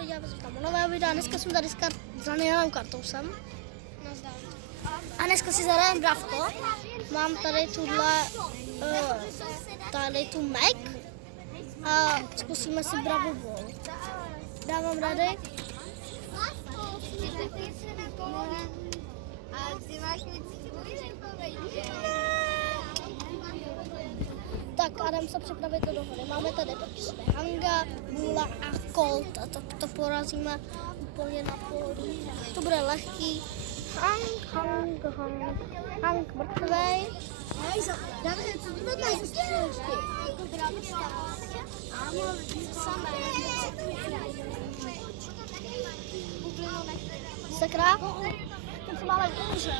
lidi, já vás vítám u nového videa. Dneska jsem tady s Danielem Kartousem. A dneska si zahrajeme Bravko. Mám tady tu Mac a zkusíme si Bravo Ball. Dávám rady. Tak a jdem se připravit do hry. Máme tady Hanga, Bula a Colt. A to porazíme úplně na poli. To bude lehký. Hang mrtvej. Sakra? To co máme kůže.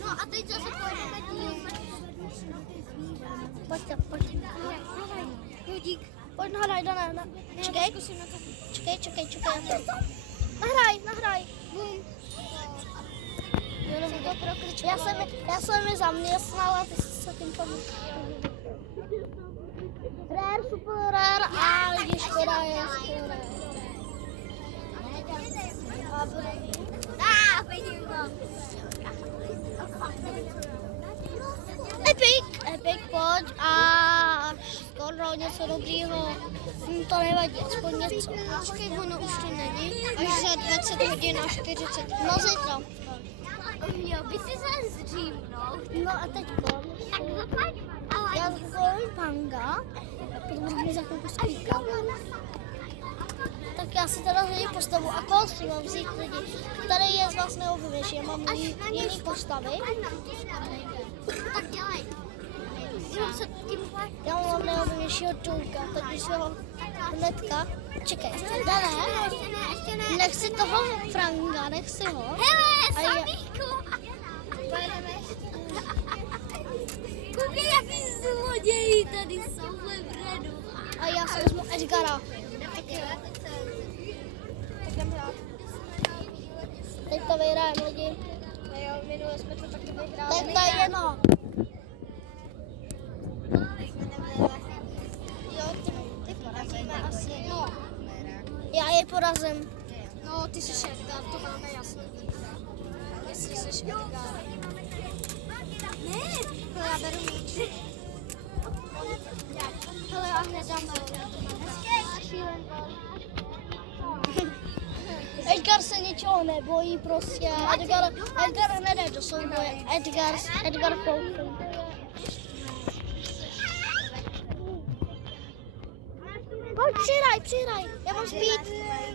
No a teď zase pojďme tím. Pojďte. Jo, dík. Pojď nahraj, Dana. Čekej. Nahraj. Bum. Já jsem je zaměstnala, ty jsi se tím pomůžu. Rare, super rare a lidi škoda je skvělé. Vidím to. Epic, pojď a skoro něco dobrýho. To nevadí, aspoň něco. Počkej, ono už to není. Až za 20 hodin a 40. No zítra. Jo, by si se zdřímnout. No a teďko. Já zakoupím Panga, protože mi za chvilku spíká. Tak já si teda lidi postavu a Colt mám vzít lidi. Tady je z vás neobvyvější, já mám jiný postavy. Tak dělej. Já mám neobvyvějšího Douka, takže si ho hnedka. Čekej, Ještě ne. nech si toho Franga, nech si ho. Hele, samíku. Koukej, jaký zloději tady jsou ve Bredu. A já si vezmu Edgara. Teď to vyhrajeme lidi. Jo, minule jsme to taky vyhráli. Teď to je jedno. Jo, ty porazíme asi. No. Já je porazím. No, ty jsi Edgar, to máme jasně. Jestli jsi Edgar. Ne, to já beru míč. Hele, já hned dám Edgar se ničeho nebojí prostě. Edgar nejde do souboje. Edgar koupí. Pojď, přihraj. Já mám speed.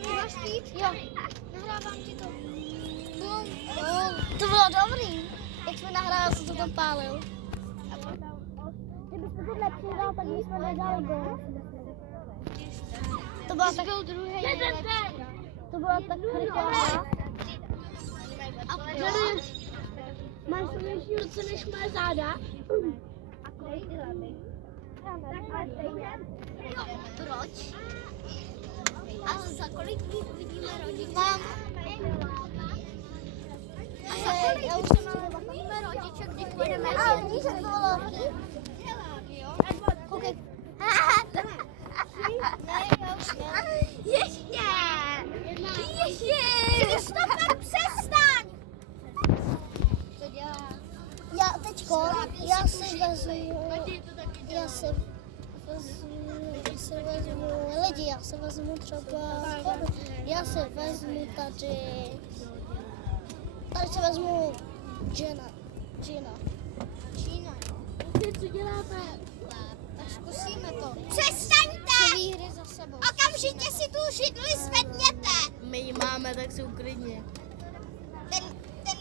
Ty máš speed? Jo. Nahrávám ti to. To bylo dobrý. Jak jsme nahrál, jsem to tam pálil. Kdybyste to nepřidal, tak bychom nedali gol. To byla tak... druhý. To byla tak rychlá. Máš to větší ruce než moje záda? A kolik ty hlavy? Proč? A za kolik vidíme rodiče? Mám. A za kolik Já už vidíme rodiče, když půjdeme? Ale víš, jak to bylo? Koukej. Ne, já už ne. Ještě! Christopher, přestaň! Co dělá? Já si vezmu třeba, já si vezmu tady si vezmu Gina. Co děláte? Tak zkusíme to. Přestaňte! 3 hry za sebou. Okamžitě si tu židli zvedněte! My ji máme, tak si uklidně. Ten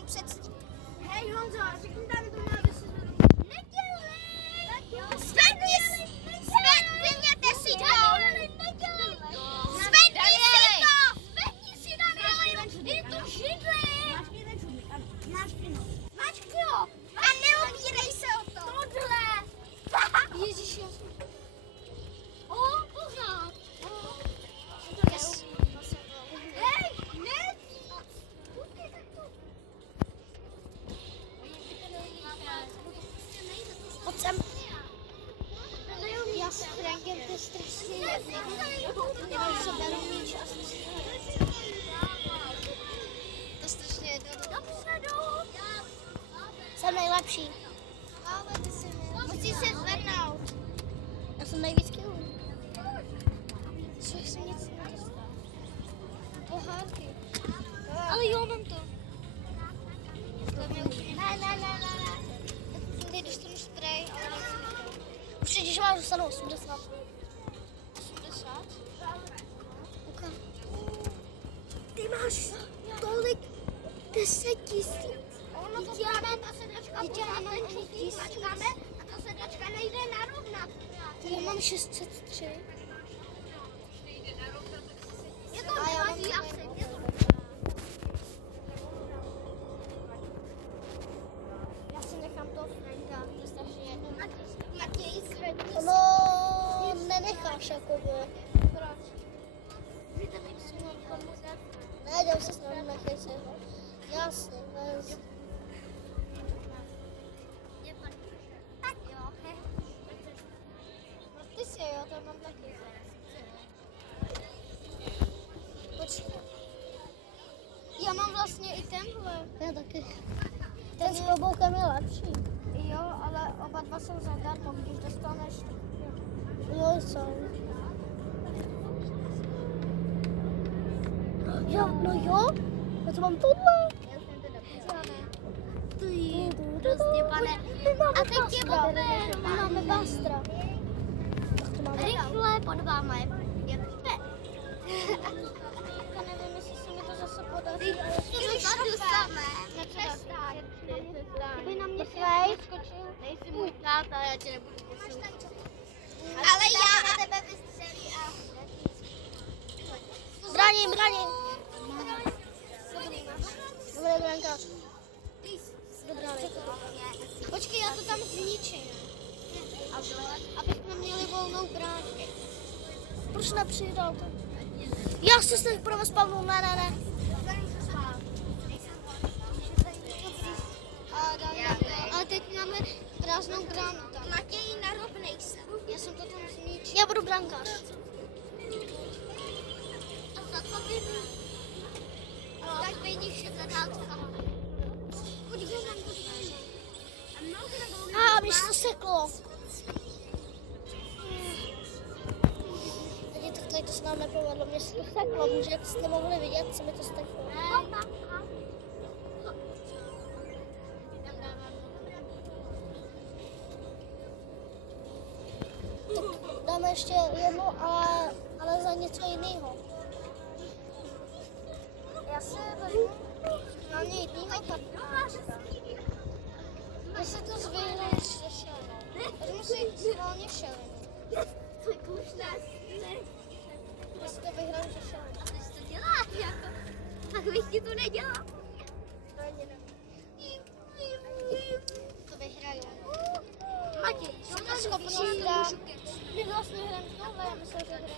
předtím. Hej Honzo, řekni tady to má Zvedněte si to! Zvedni si, Danieli! Je tu židli! Mačkni ho! A neopírej se o to! Tohle! Ježiši, pořád! Yes. Hej, ne! lepší. Musíš se zvednout. Já jsem nejvíc kilů. Co jsem nic nedostal? Pohádky. Ale jo, mám to. Ne. Tady dostanu spray, ale nechci to. Určitě, když máš dostanu 80. 80? Uka. Ty máš tolik 10 000. Ono to právě ta sedačka počkáme a ta sedačka nejde narovnat. Já mám 603. Je to nevadí, asi. Já si nechám to Franka, to je strašně jedno. Matěj, zvedni No, nenecháš jakoby. Proč? Víte, bych si mohl pomoct. Ne, jdem se s námi, nechej si ho. Jasně, bez. Tak jo, he. No ty si jo, to mám taky. Počkej. Já mám vlastně i tenhle. Já taky. Ten s kloboukem je lepší. Jo, ale oba dva jsou zadarmo, když dostaneš. Jo, jsou. Jo, no jo. Já to mám tohle. Prostě, pane. A teď je My máme bastra. Tak to máme. Rychle pod váma je pěkné. Já nevím, jestli se mi to zase podaří. To samé. Kdyby na mě skočil. Nejsi můj táta, já tě nebudu poslouchat. Ale já na tebe vystřelí a... Braním. Dobrý máš. Dobrý brankář. Dobrá, Počkej, já to tam zničím. Abychom měli volnou bránu. Proč nepřidal to? Já se s tím pro vás Pavlu, ne. Ale teď máme prázdnou bránu tam. Matěj, narovnej se. Já jsem to tam zničil. Já budu brankář. A za co by? Tak vidíš, že to dál A mě se to seklo. Tak tady to se nám nepovedlo, mě se to seklo, může, jak jste mohli vidět, co mi to seklo. Tak dáme ještě jednu, ale za něco jiného. Já se vezmu na něj jinýho partneráčka. Jestli to zvyhneš se šelenou. Vezmu si schválně šelenu. Jestli to vyhraju se šelenou. Ty jsi to děláš jako? Tak bych ti to nedělal. To vyhraju. Matěj, jsem to schopnost dát. My vlastně hrajeme tohle, my se hrajeme.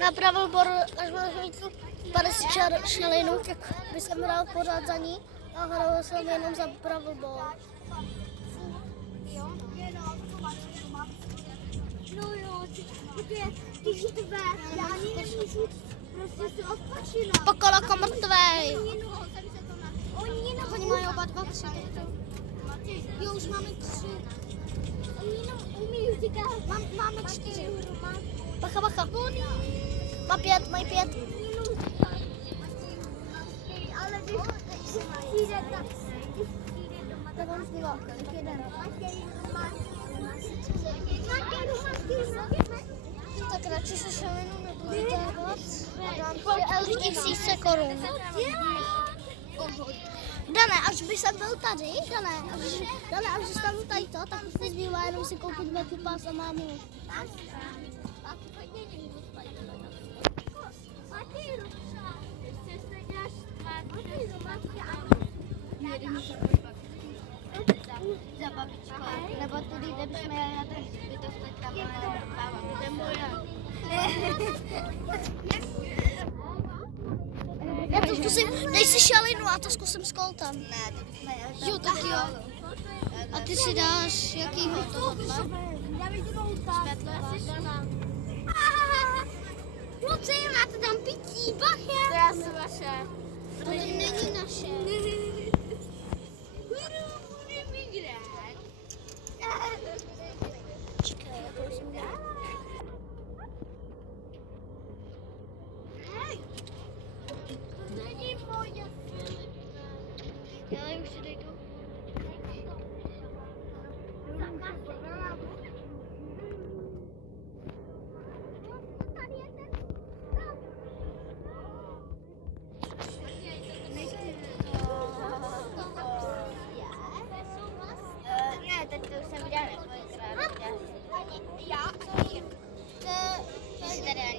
Na pravou boru, až budu mít 50 šelinů, tak by jsem hrál pořád za ní a hrál jsem jenom za pravou boru. No jo, ty židové, já nemůžu prostě se odpočinout. Pokoloko mrtvej. Oni mají oba dva 3. Jo, už máme 3. Oni jenom umí říkat. Máme 4. Bacha. Má 5, mají 5. Ale když přijde tak. Tak on zbyla, tak jeden. Tak radši se šelinu nebudu dávat. Dám 1000 korun. Dané, až by jsem byl tady, Dané, až dostanu tady to, tak už mi zbývá jenom si koupit velký pás a mámu. Za babičkou. Nebo tudy, kde bychom jeli na ten zbytok, tak tam bába. To je moje. Já to zkusím, dej si šalinu a to zkusím s koltem. Ne, to bychom jeli. Jo, tak jo. A ty si dáš jakýho tohohle? Kluci, máte tam pití, bacha. To je asi vaše. To není naše.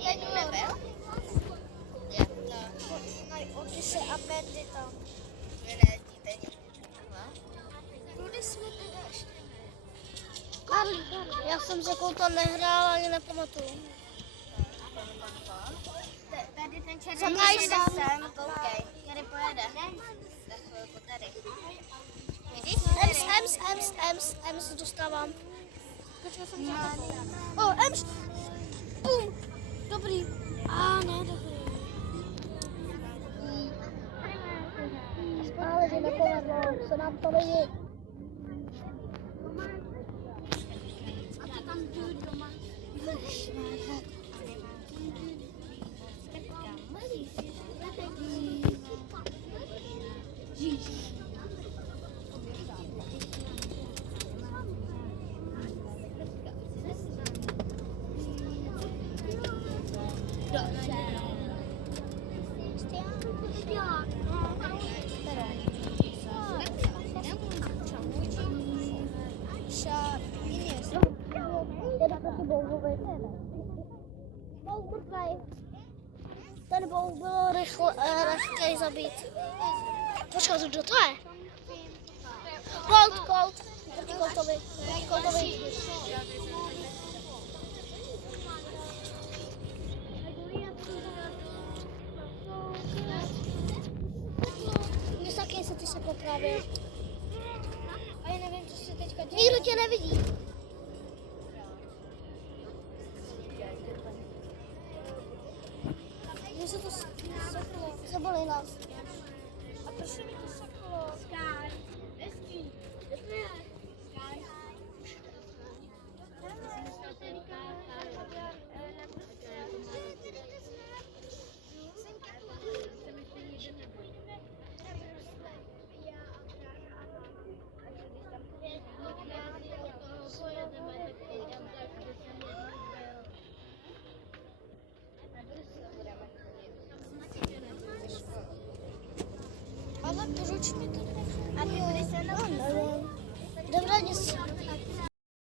Jednu nebyl? Jo. No. Mají Odyse a Bendy tam. Vy nejezdíte nikdy. Kudy jsme teda ještě ne? Já jsem se kouta nehrál, ani nepamatuju. Tady ten červený Zabraj jede sám. sem, koukej. Tady pojede. Za chvilku tady. Vidíš? Ems dostávám. Počkej, jsem Ems! Bum! Dobrý. Ne, dobrý. Ale že nepovedlo, se nám to lidi. A ty tam jdu doma. Jede proti Bouvovi. Bouk mrtvej. Ten Bouk byl rychlej zabít. Počkej, kdo to je? Colt. Proti Coltovi. Mně se taky se ty seklo právě. A já nevím, co se teďka děje. Nikdo tě nevidí. Mně se to seklo. Zaboli nás. A proč se mi to seklo? Sky. Ale proč mi to... A ty budeš se mnou? Nevím. Jdem na něco.